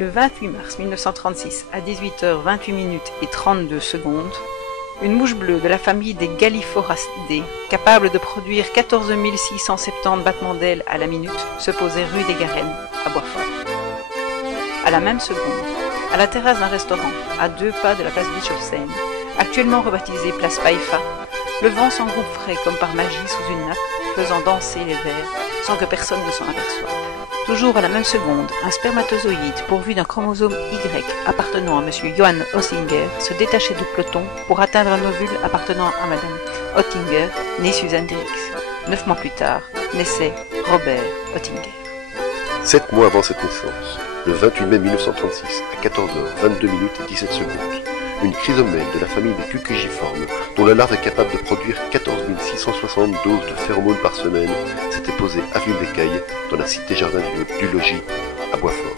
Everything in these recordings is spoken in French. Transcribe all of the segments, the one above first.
Le 28 mars 1936, à 18h28 et 32 secondes, une mouche bleue de la famille des Galliforacidae, capable de produire 14 670 battements d'ailes à la minute, se posait rue des Garennes, à Boisfort. À la même seconde, à la terrasse d'un restaurant, à 2 pas de la place Bischofsheim, actuellement rebaptisée place Paifa, le vent s'engouffrait comme par magie sous une nappe, faisant danser les vers sans que personne ne s'en aperçoive. Toujours à la même seconde, un spermatozoïde pourvu d'un chromosome Y appartenant à M. Johann Ossinger se détachait du peloton pour atteindre un ovule appartenant à Mme Oettinger, née Suzanne Dirix. 9 mois plus tard, naissait Robert Oettinger. 7 mois avant cette naissance, le 28 mai 1936, à 14h22 et 17 secondes, une chrysomèle de la famille des cucugiformes, dont la larve est capable de produire 14 660 doses de phéromones par semaine, s'était posée avenue des Cailles, dans la cité-jardin du logis, à Boisfort.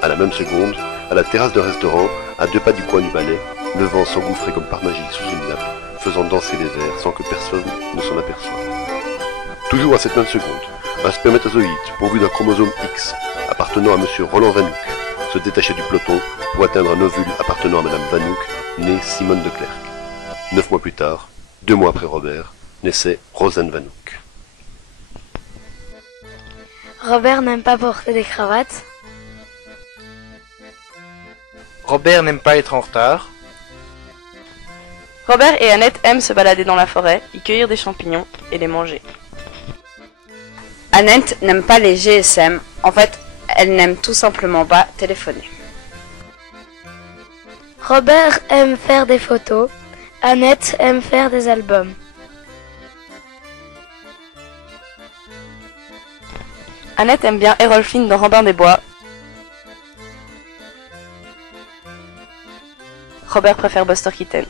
À la même seconde, à la terrasse d'un restaurant, à 2 pas du coin du balai, le vent s'engouffrait comme par magie sous une nappe, faisant danser les vers sans que personne ne s'en aperçoive. Toujours à cette même seconde, un spermatozoïde pourvu d'un chromosome X, appartenant à M. Roland Vanouk, se détachait du peloton pour atteindre un ovule appartenant à Mme Vanouk, née Simone de Clercq. 9 mois plus tard, 2 mois après Robert, naissait Rosanne Vanouk. Robert n'aime pas porter des cravates. Robert n'aime pas être en retard. Robert et Annette aiment se balader dans la forêt, y cueillir des champignons et les manger. Annette n'aime pas les GSM, en fait, elle n'aime tout simplement pas téléphoner. Robert aime faire des photos. Annette aime faire des albums. Annette aime bien Errol Flynn dans Robin des Bois. Robert préfère Buster Keaton.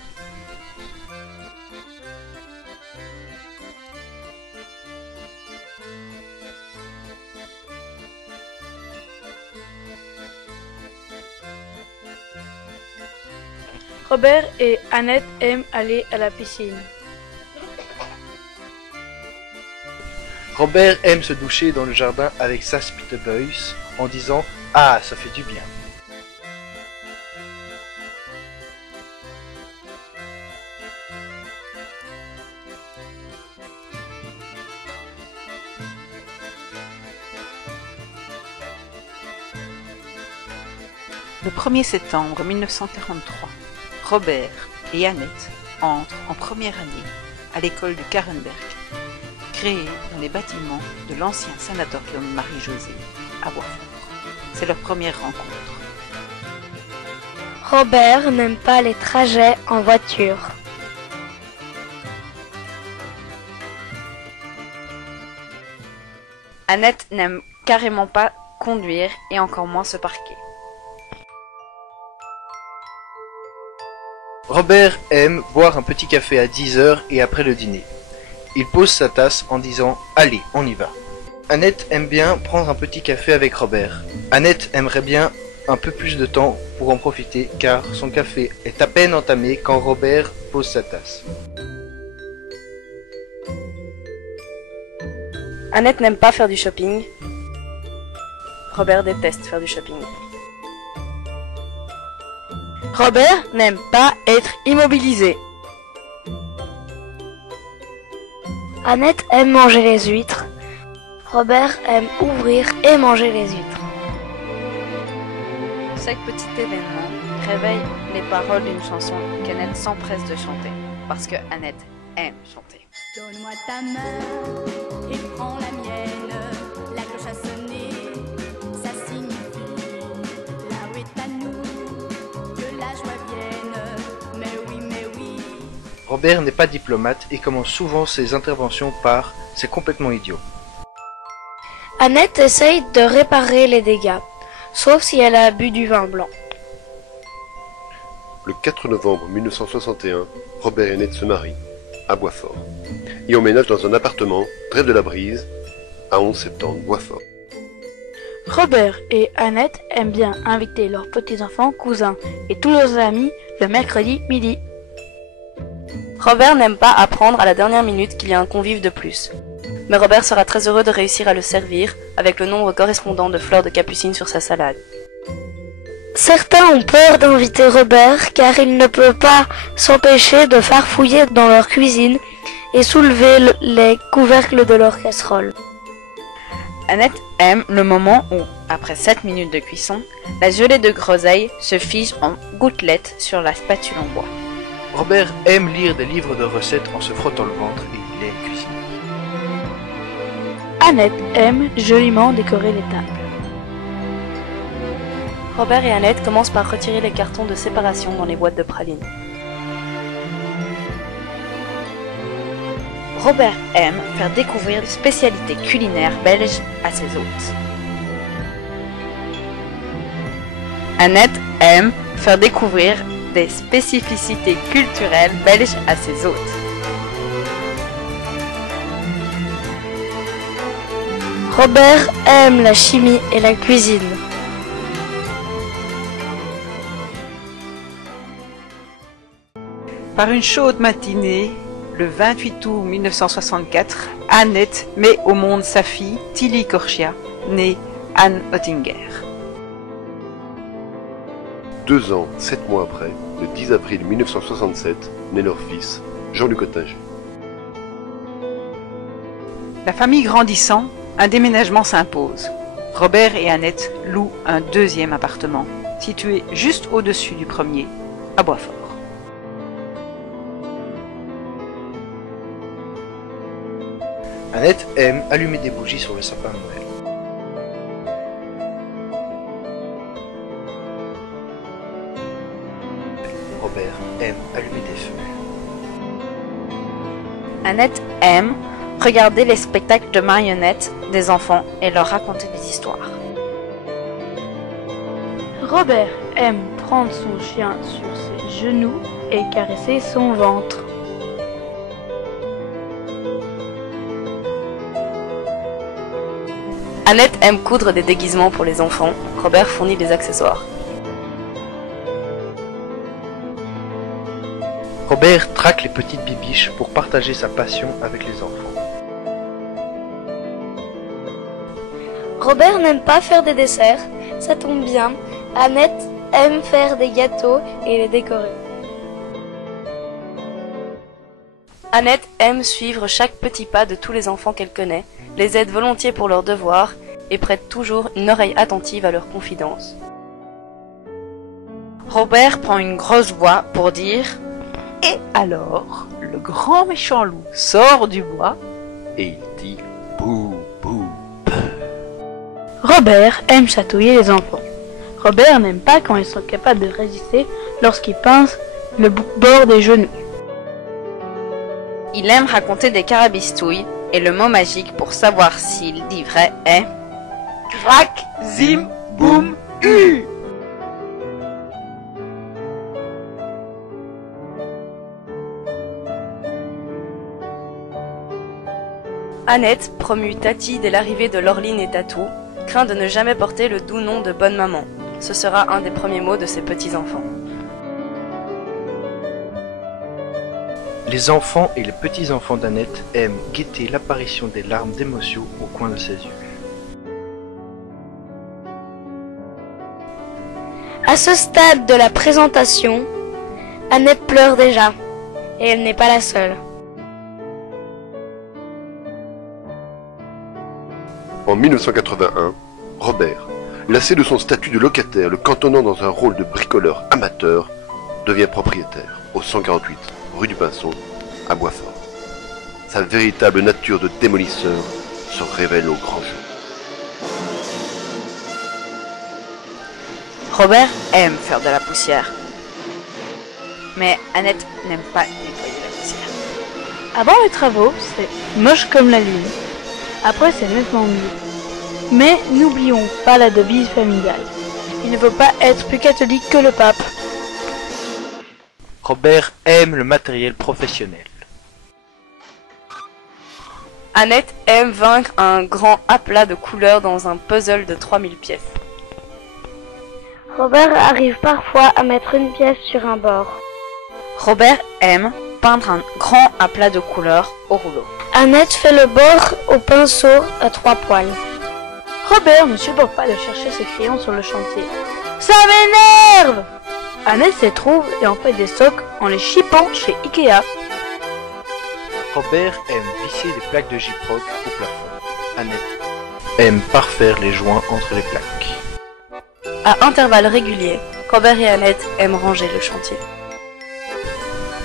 Robert et Annette aiment aller à la piscine. Robert aime se doucher dans le jardin avec Sass Peter Boyce en disant « Ah, ça fait du bien ». Le 1er septembre 1943, Robert et Annette entrent en première année à l'école de Carenberg, créée dans les bâtiments de l'ancien sanatorium Marie-Josée à Boisfort. C'est leur première rencontre. Robert n'aime pas les trajets en voiture. Annette n'aime carrément pas conduire et encore moins se parquer. Robert aime boire un petit café à 10h et après le dîner. Il pose sa tasse en disant « Allez, on y va ». Annette aime bien prendre un petit café avec Robert. Annette aimerait bien un peu plus de temps pour en profiter car son café est à peine entamé quand Robert pose sa tasse. Annette n'aime pas faire du shopping. Robert déteste faire du shopping. Robert n'aime pas être immobilisé. Annette aime manger les huîtres. Robert aime ouvrir et manger les huîtres. Chaque petit événement réveille les paroles d'une chanson qu'Annette s'empresse de chanter, parce que Annette aime chanter. Donne-moi ta main et prends la mienne, la cloche a sonné, ça signifie là où est à nous, que la joie vienne, mais oui. Robert n'est pas diplomate et commence souvent ses interventions par « c'est complètement idiot ». Annette essaye de réparer les dégâts, sauf si elle a bu du vin blanc. Le 4 novembre 1961, Robert et Annette se marient, à Boisfort, et emménagent dans un appartement près de la Brise, à 1170 Boisfort. Robert et Annette aiment bien inviter leurs petits-enfants, cousins et tous leurs amis le mercredi midi. Robert n'aime pas apprendre à la dernière minute qu'il y a un convive de plus. Mais Robert sera très heureux de réussir à le servir avec le nombre correspondant de fleurs de capucine sur sa salade. Certains ont peur d'inviter Robert car il ne peut pas s'empêcher de farfouiller dans leur cuisine et soulever les couvercles de leur casserole. Annette aime le moment où, après 7 minutes de cuisson, la gelée de groseille se fige en gouttelettes sur la spatule en bois. Robert aime lire des livres de recettes en se frottant le ventre et il aime cuisiner. Annette aime joliment décorer les tables. Robert et Annette commencent par retirer les cartons de séparation dans les boîtes de pralines. Robert aime faire découvrir les spécialités culinaires belges à ses hôtes. Annette aime faire découvrir des spécificités culturelles belges à ses hôtes. Robert aime la chimie et la cuisine. Par une chaude matinée, le 28 août 1964, Annette met au monde sa fille, Tilly Korchia, née Anne Oettinger. 2 ans, 7 mois après, le 10 avril 1967, naît leur fils, Jean-Luc Oettinger. La famille grandissant, un déménagement s'impose. Robert et Annette louent un 2e appartement, situé juste au-dessus du premier, à Boisfort. Annette aime allumer des bougies sur le sapin de Noël. Robert aime allumer des feux. Annette aime regarder les spectacles de marionnettes des enfants et leur raconter des histoires. Robert aime prendre son chien sur ses genoux et caresser son ventre. Annette aime coudre des déguisements pour les enfants. Robert fournit des accessoires. Robert traque les petites bibiches pour partager sa passion avec les enfants. Robert n'aime pas faire des desserts, ça tombe bien. Annette aime faire des gâteaux et les décorer. Annette aime suivre chaque petit pas de tous les enfants qu'elle connaît, les aide volontiers pour leurs devoirs et prête toujours une oreille attentive à leurs confidences. Robert prend une grosse voix pour dire « Et alors, le grand méchant loup sort du bois Et il dit bouh, bouh. » Robert aime chatouiller les enfants. Robert n'aime pas quand ils sont capables de résister lorsqu'ils pincent le bord des genoux. il aime raconter des carabistouilles et le mot magique pour savoir s'il dit vrai est Crac, zim, boum, hu. Annette, promue Tati dès l'arrivée de Laureline et Tatou, craint de ne jamais porter le doux nom de bonne maman. Ce sera un des premiers mots de ses petits-enfants. Les enfants et les petits-enfants d'Annette aiment guetter l'apparition des larmes d'émotion au coin de ses yeux. À ce stade de la présentation, Annette pleure déjà, et elle n'est pas la seule. En 1981, Robert, lassé de son statut de locataire, le cantonnant dans un rôle de bricoleur amateur, devient propriétaire au 148 rue du Pinson, à Boisfort. Sa véritable nature de démolisseur se révèle au grand jour. Robert aime faire de la poussière. Mais Annette n'aime pas nettoyer la poussière. Avant les travaux, c'est moche comme la lune. Après, c'est nettement mieux. Mais n'oublions pas la devise familiale. Il ne faut pas être plus catholique que le pape. Robert aime le matériel professionnel. Annette aime vaincre un grand aplat de couleurs dans un puzzle de 3000 pièces. Robert arrive parfois à mettre une pièce sur un bord. Robert aime peindre un grand aplat de couleurs au rouleau. Annette fait le bord au pinceau à 3 poils. Robert ne supporte pas de chercher ses crayons sur le chantier. Ça m'énerve! Annette s'y trouve et en fait des socks en les chipant chez Ikea. Robert aime visser des plaques de gyproc au plafond. Annette aime parfaire les joints entre les plaques. À intervalles réguliers, Robert et Annette aiment ranger le chantier.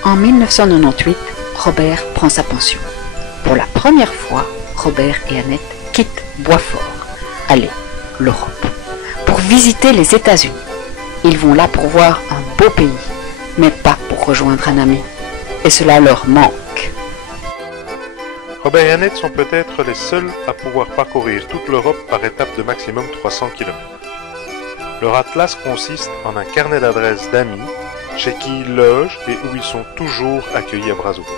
En 1998, Robert prend sa pension. Pour la première fois, Robert et Annette quittent Boisfort, allez, l'Europe, pour visiter les États-Unis. Ils vont là pour voir un beau pays, mais pas pour rejoindre un ami. Et cela leur manque. Robert et Annette sont peut-être les seuls à pouvoir parcourir toute l'Europe par étapes de maximum 300 km. Leur atlas consiste en un carnet d'adresses d'amis chez qui ils logent et où ils sont toujours accueillis à bras ouverts.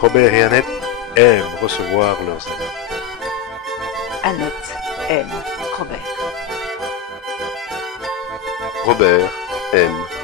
Robert et Annette aiment recevoir leurs amis. Annette aime Robert. Robert aime